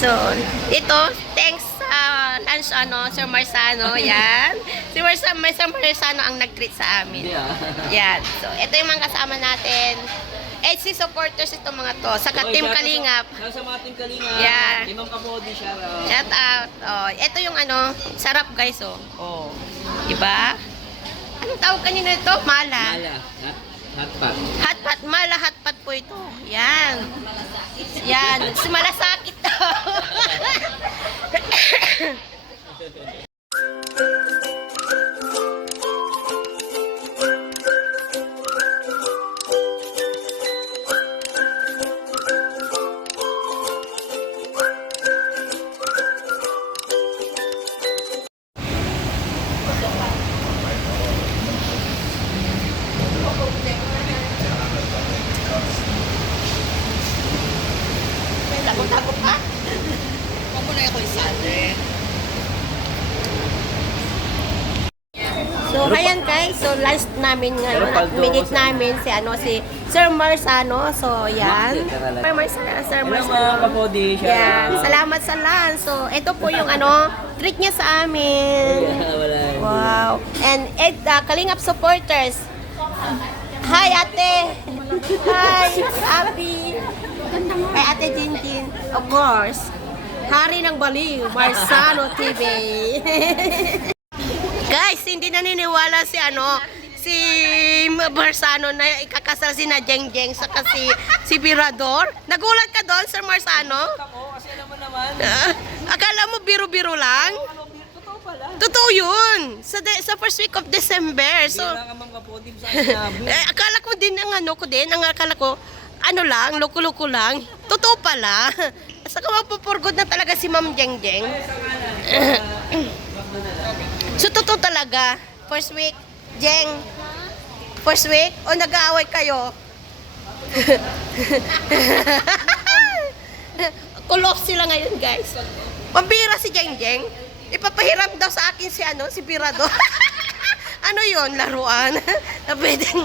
So, ito, thanks sa lunch, Sir Marzano, yan. Si Sir Marzano ang nag-treat sa amin. Yan. So, ito yung mga kasama natin. HC supporters itong mga to. Saka Team Kalingap. Sa mga Team Kalingap. Yeah. Team Kapodi, shout out. Shout out. Oh, ito yung sarap guys, oh. Oh. Diba? Anong tawag kanina ito? Mala. Mala. Hotpot. Hotpot. Mala hotpot po ito. Yan. Yan. Malasakit to. Takot pa? Huwag mo na ako isadre. So, ayan guys. So, lunch namin ngayon. At minute namin si Sir Marzano. So, yan. Sir Marzano. Mga Kapodi, shout out. Yan. Salamat sa lunch. So, ito po yung treat niya sa amin. Wow. And Kalingap supporters. Hi, ate. Hi, Abby. Kay Ate Jinjin, of course. Hari ng Baliw, Marzano TV. Guys, hindi naniniwala si Marzano na ikakasal si na Jeng Jeng sa si Birador. Nagulat ka doon, Sir Marzano? Kasi alam mo naman. Akala mo biro-biro lang? Totoo pala. Totoo yun. Sa first week of December. So, akala ko din akala ko, loko-loko lang. Totoo pala. Saka mapupurgod na talaga si Ma'am Jeng Jeng. So, totoo talaga. First week, Jeng. First week? O nag-aaway kayo? Kulof sila ngayon, guys. Pambira si Jeng Jeng. Ipapahiram daw sa akin si Birado. Ano yon, laruan? Na pwedeng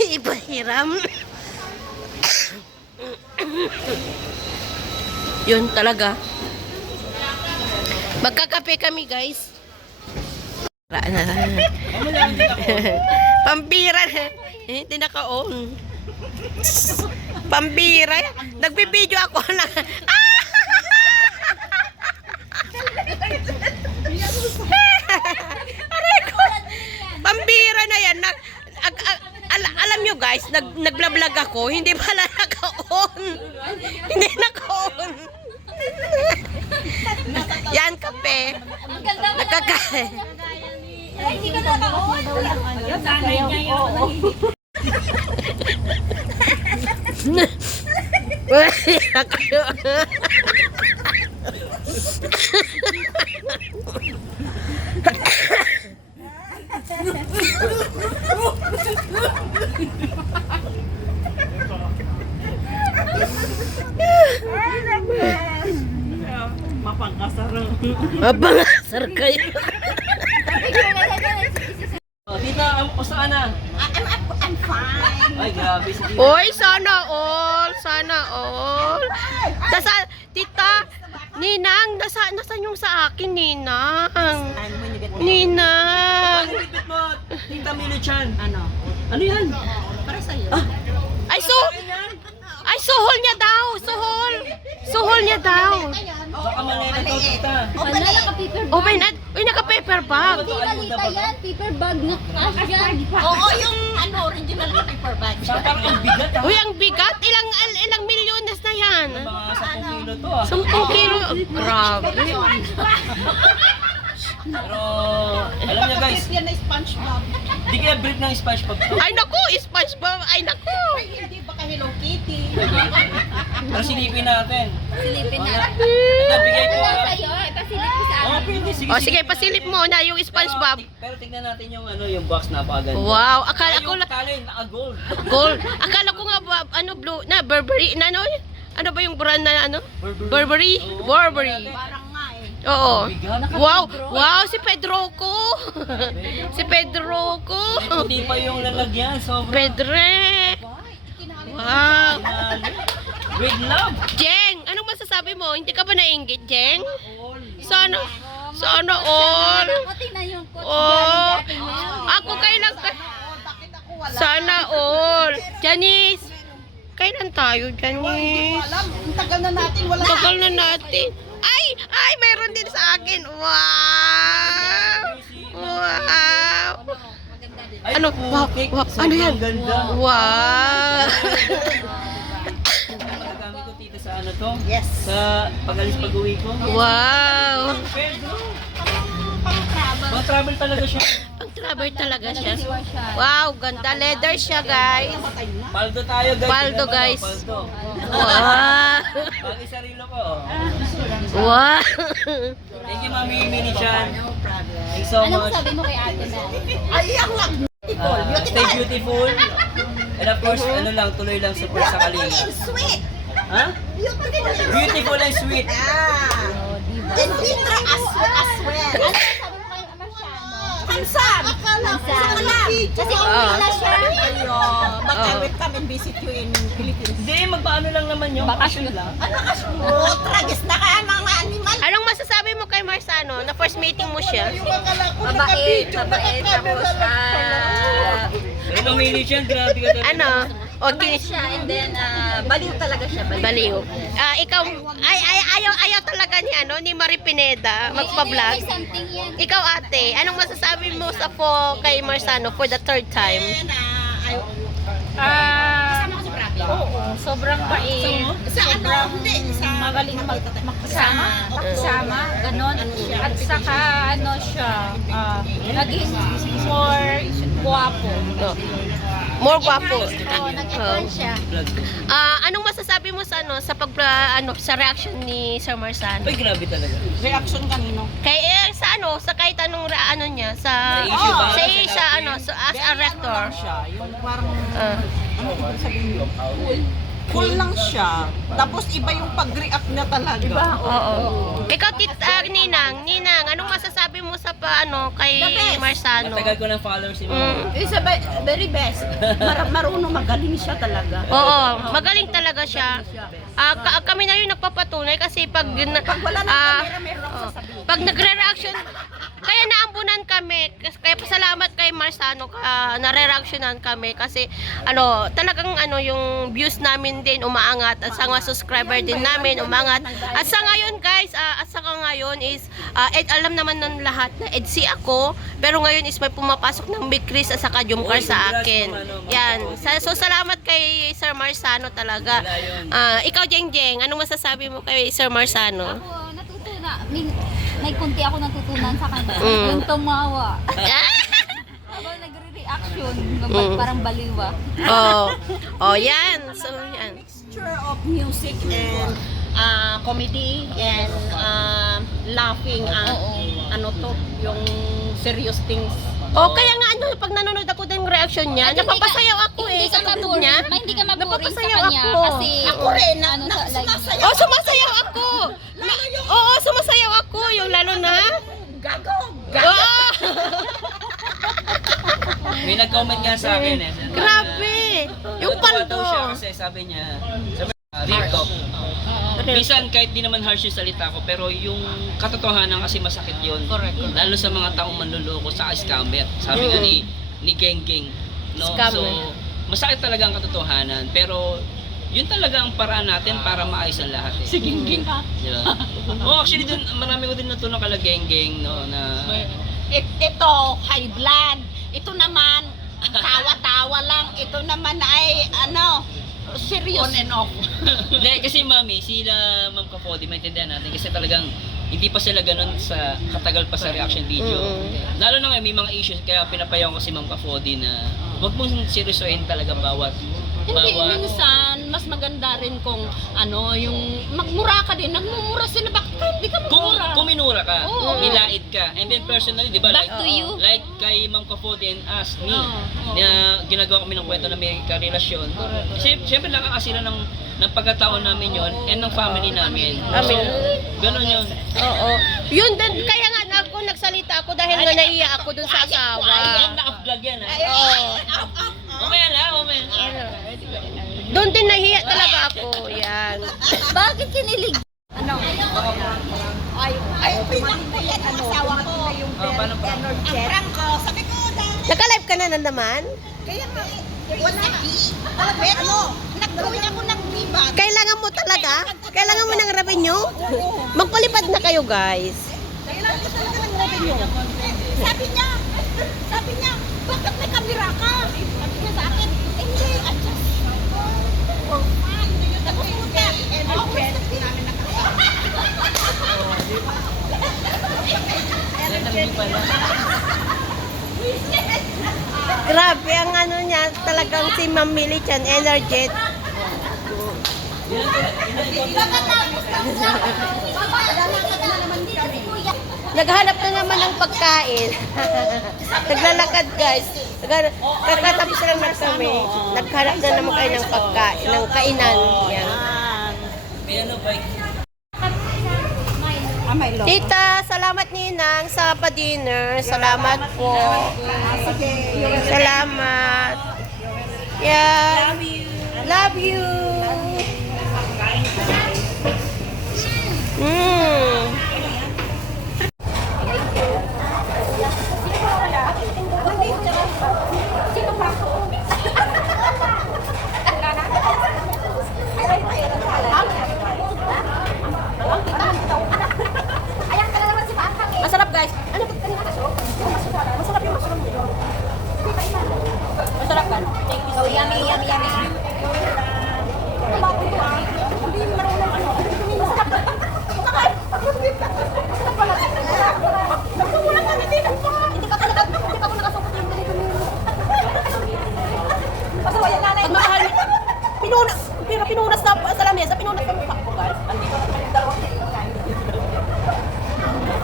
ipahiram. Yun talaga. Magkakape kami, guys. Pambira. Hindi naka-on. Pambira. Nagbibideo ako na. Pambira na yan. Alam nyo guys, nagblablag ako, hindi pala naka-on. Hindi naka-on. Yan, kape. Nakakain. Ay, hindi ka naka-on. Sanay niya yun. Mapangasar kayo. Tita, kumusta ka na? I'm fine. Ay, grabe si Tita. Oy, sana all. Sana all. Tita, Ninang, nasan yung sa akin, Ninang? Ninang. Ano bibit mo, Tita Milo-chan? Ano? Ano yan? Para sa'yo. Ay, suhol niya daw. Suhol niya daw. Baka malena to, Tita. Naka-paper bag. Oh, may naka-paper bag. Hindi malita yan. Paper bag na cash yan. Oo, yung original na paper bag. Parang ang bigat ha. Uy, ang bigat. Ilang milyones na yan. Mga 10 kilo to ah. 10 kilo. Grabe. Pero, alam niyo guys, Yan na SpongeBob. di kaya brief ng SpongeBob to. Ay, naku. SpongeBob. Ay, naku. Hindi baka Hello Kitty. Pero silipin natin. Silipin na. Ito, bigay ko ah. Sa'yo, pasilip ko sa Oh, akin. pwede. Sige, O, sige, pasilip mo na yung SpongeBob. Pero tignan natin yung yung box, napakaganda. Wow. Akala ko Yung lang. tali, naka-gold. Gold. Akala ko nga blue na Burberry na ano ba yung brand na Burberry. Burberry. Parang nga eh. Oo. Wow, si Pedro ko. Si Pedro ko. Puti pa yung lalagyan, sobrang. Pedre. Wow. With love. Jeng, anong masasabi mo? Hindi ka ba nainggit, Jeng? Sana all. Ako, tingnan yung coach. Oh, Galing dati mo. ako kailan sana all. Janice, kailan tayo, Janice? Ang tagal na natin, wala. Tagal na natin. Ay, mayroon din sa akin. Wow! Wow! Ay, Ano? Wow, cake. wow, ano yan? Sobrang ganda. Wow! Magagamit ko tita sa ano to? Yes. Sa pag-alis pag-uwi ko. Wow! Mga travel talaga siya. Ang travel talaga siya. Wow, ganda. Leather siya, guys. Paldo tayo guys. Paldo, Tignan mo, guys. Paldo. Wow! Bagay sarilo ko. Wow! Thank you Mami Mini Chan. Thanks so Ano much. sabi mo kay ate na? Ay, ang lang. Stay beautiful. And of course, ano lang, tuloy lang support sa Kalinga. Sweet. Ha? Beautiful and sweet. And Petra as well. Ano sabi mo kay Marciano? Handsome. Akala ko sa kalam. Kasi umuwi na siya. Ayun. Mag-awit come and visit you in Philippines. Hindi, magpaano lang naman yun. Bakasyon lang. Ano ka mo? Tragis na kaya mga animal. Anong masasabi mo kay Marsano na first meeting mo siya? Mabait. Tapos, Ito Mini Chan, grabe ka talaga. Ano? O, Siya, and then, baliw talaga siya. baliw. Ikaw, ayaw talaga ni Marie Pineda May magpa-vlog. something yan. Ikaw ate, anong masasabi mo sa kay Marsano for the third time? Oo, sobrang bait. Sa ano? Hindi. Sa Magaling makisama, ganon. At saka ano siya, naging more guwapo. No. More gwapo. Oo, nag-effort siya. Vlog ko. Anong masasabi mo sa sa reaction ni Sir Marsano? Ay, grabe talaga. reaction kanino? Kay sa kahit anong niya sa Sa issue ba? as a rector. Siya, yung parang Ah. cool lang siya. Tapos iba yung pag-react niya talaga. Oo. Ikaw Ninang, anong masasabi mo sa kay Marsano? Matagal ko ng followers si Mama. Is a very best. Marunong magaling siya talaga. Oo, magaling talaga siya. Kami na yung nagpapatunay kasi pag wala nang camera, meron akong sasabihin. pag nagre-reaction, kaya naambunan kami. Kaya pasalamat kay Marsano, nare-reactionan kami kasi talagang yung views namin din umaangat at sa mga subscriber din namin umaangat. At sa ngayon guys, is alam naman ng lahat na EDC ako, pero ngayon is may pumapasok ng Big Chris at saka Jumcar sa akin. Yan. So salamat kay Sir Marsano talaga. Ikaw Jeng, anong masasabi mo kay Sir Marsano? Ako, may kunti ako natutunan sa kanya. Yung tumawa. Habang nagre-reaction, parang baliwa. Yan. So yan. Mixture of music and comedy and laughing. Yung serious things. Kaya nga pag nanonood ako ng reaction niya, napapasayaw ako Hindi sa ka tugtog ma-boring. niya. Hindi ka ma-boring sa Napapasayaw kanya. ako. Kasi, Ako rin, sa live. sumasayaw. Sumasayaw ako. Oo, sumasayaw ako. Yung lalo na. Gagong! Wow! May nag-comment nga sa akin eh. Grabe. Yung Natuwa paldo. daw siya kasi sabi niya, real talk. Minsan kahit di naman harsh yung salita ko, pero yung katotohanan kasi masakit yun. Lalo sa mga taong manluloko sa scammer. Sabi nga ni Geng Geng. No? Scammer. So, masakit talaga ang katotohanan. Pero yun talaga ang paraan natin para maayos ang lahat. Eh. Si Gingging ha. Diba? Actually dun, marami ko din natunan kala Geng Geng, no, na Ito, high blood. Ito naman, tawa-tawa lang. Ito naman ay, serious. On and off. Hindi, kasi mami, sila Ma'am Kapodi, maintindihan natin kasi talagang hindi pa sila ganun sa katagal pa sa reaction video. Lalo na nga may mga issues kaya pinapayaw ko si Ma'am Kapodi na wag mong seryosohin talaga bawat Hindi, minsan, mas maganda rin kung, yung magmura ka din. Nagmumura sila. Bakit di ka magmura? kung minura ka, Oo. nilait ka, and then personally, di ba, Back to you. like kay Ma'am Kapodi and us, me, na ginagawa kami ng kwento na may karelasyon. Siyempre nakakasira ng pagkataon namin yon and ng family namin. Amin. Ganun yun. Oo. Yun din, kaya nga ako nagsalita ako dahil nga naiya ako dun sa asawa. Yan, naka-vlog yan, ha? Oo. Mamaya na, mamaya na. Doon din nahiya talaga ako. Yan. Bakit kinilig? Ay, pinakpuyat ang asawa ko. Paano pa? Ang prank ko, sabi ko, dahil Naka-live ka na naman? kaya nga, wala. Pero, nagkawin ako ng bibag. Kailangan mo talaga? Kailangan mo ng revenue? Magpalipad na kayo, guys. Kailangan ko talaga ng revenue. Sabi niya, bakit may kamera ka? Sabi niya sa akin, hindi, adjust for fun. Tapos puta, always namin Grabe ang ano niya, talagang si Ma'am Millie Chan, energetic. Naghanap na naman ng pagkain. Naglalakad, guys. Kakatapos lang na kami. Naghanap na naman kayo ng pagkain, ng kainan. Yan. May ano, bike. Tita, salamat Ninang sa pa-dinner. Salamat po. Salamat. Yeah. Love you. Mm. Masarap, guys. Ano ba kanina kaso? Masarap yung mushroom. Masarap kan? Thank you. Yummy, yummy, yummy. Hindi marunong ano. Masarap. Wala kami dito pa. Hindi pa ako nakasukot yung dito. Pasawayan nanay. Pagmahal. Pinunas na sa lamesa. Pinunas na mukha ko, guys. Andito na kami dalawa.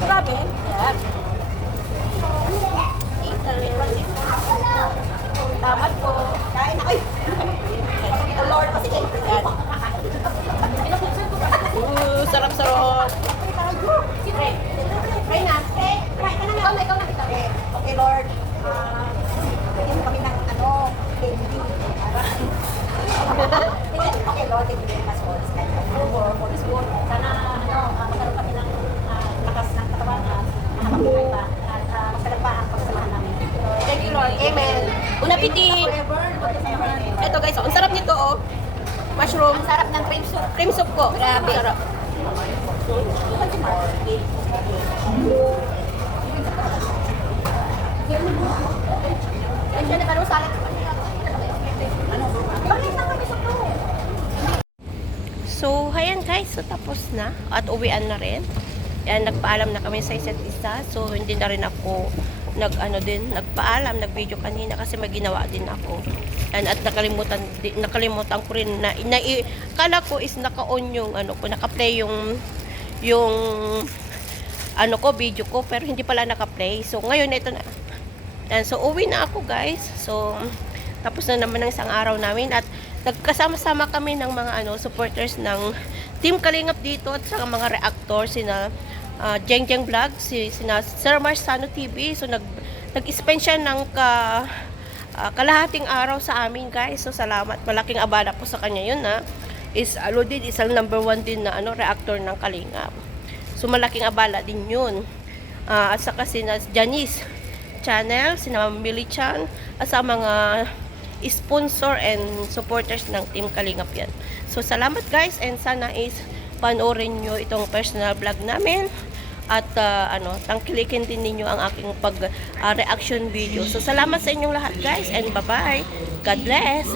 Grabe. Yan. Salamat po. Kain na. Ay! Ito, Lord. Kasi yan. Sarap-sarap. Try na. Ikaw na. Okay, Lord. Bigyan mo kami ng ano, candy. Okay, Lord. Thank you very much for this kind of for this food. Sana, magkaroon kami ng lakas ng katawan at makabuhay pa at masarap pa ang pagsamahan namin. Thank you, Lord. Amen. Una piti. Ito guys, ang sarap nito oh. Mushroom. Ang sarap ng cream soup. Cream soup ko. Grabe. Sarap. Ay, siya na parang salad. So, ayan guys, so tapos na at uwian na rin. Yan, nagpaalam na kami sa isa't isa. So, hindi na rin ako nagpaalam, nag-video kanina kasi may ginawa din ako. Yan, at nakalimutan ko rin na kala ko is naka-on yung ano ko, naka-play yung ano ko, video ko, pero hindi pala naka-play. So, ngayon ito na. Yan, so uwi na ako guys. So, tapos na naman ang isang araw namin at nagkasama-sama kami ng mga supporters ng Team Kalingap dito at sa mga reactor sina Jeng Jeng Vlog, sina Sir Marsano TV. So nag-spend siya ng kalahating araw sa amin guys. So salamat, malaking abala po sa kanya yun na is din isang number 1 din na reactor ng Kalingap. So malaking abala din yun. At saka sina Janice Channel, sina Millie Chan at sa mga sponsor and supporters ng Team Kalingap yan. So salamat guys and sana is panoorin nyo itong personal vlog namin at tangkilikin din ninyo ang aking reaction video. So salamat sa inyong lahat guys and bye bye. God bless.